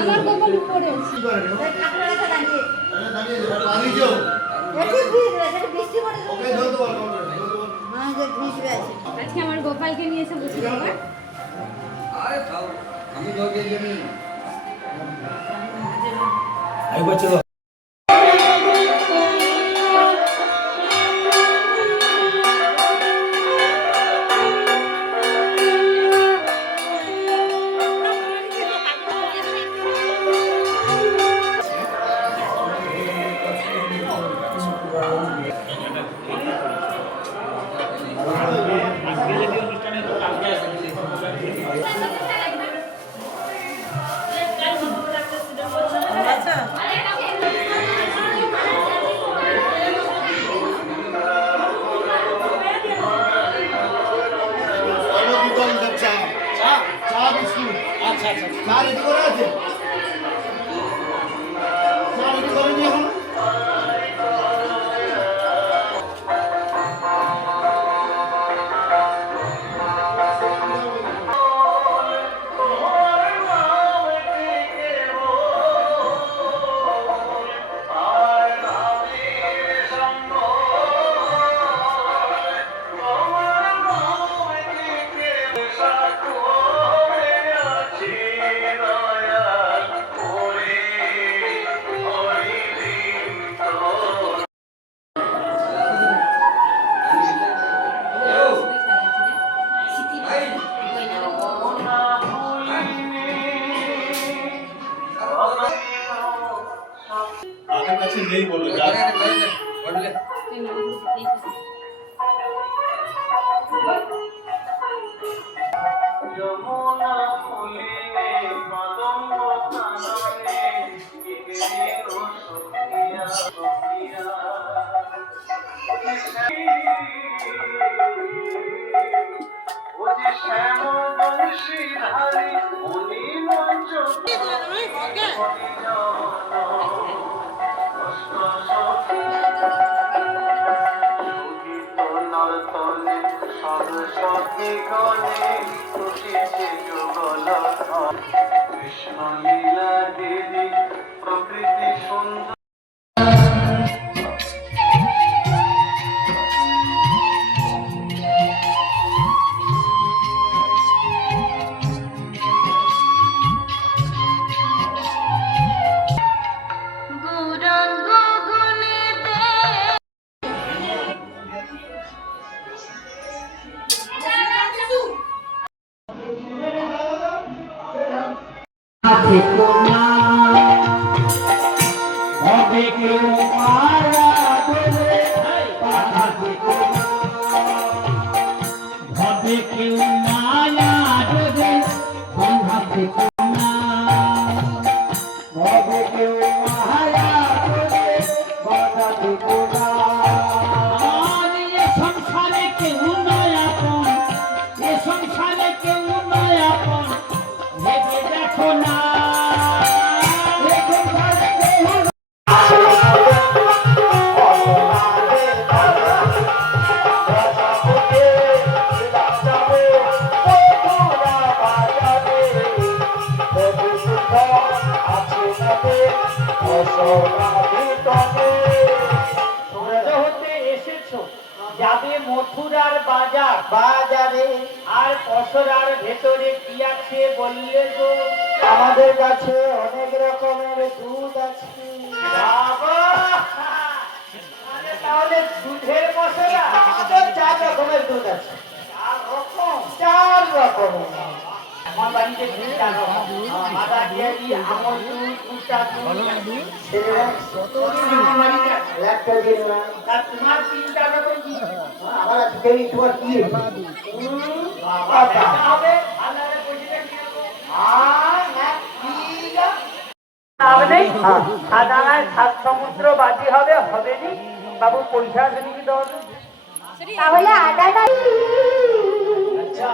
আমার গোপাল উপরে আছে আজকে আমার গোপালকে নিয়ে এসে বসে যাবে আমি তোকে জানি আই বাচ্চা नहीं बोलो यार बोल ले यमुना फुले कदम कानने इतनी रोशनिया सोनिया वो जे श्याम बंशी धारी मुनि मंचो কৃষ্ণ লীলা দেবী প্রকৃতি সুন্দর মথুরার বাজার বাজারে আর পসরার ভেতরে কি আছে বললে গো আমাদের কাছে অনেক রকমের দুধ আছে বাবা আমার দুধ, দুধটা দুধ। ছেলেরা একটা দিন না। আর তোমার 3 টাকা করে কি? আমার আছে, দেরি তোমার কি? বাবা, দেখা হবে। ভালো করে পয়সাটা নিয়ে আসো। ঠিক আছে। হবে সাদানায় 7 সমুদ্র বাজি হবে, হবে নি? বাবু পয়সা আছে নাকি দাও? তাহলে আদাটা আচ্ছা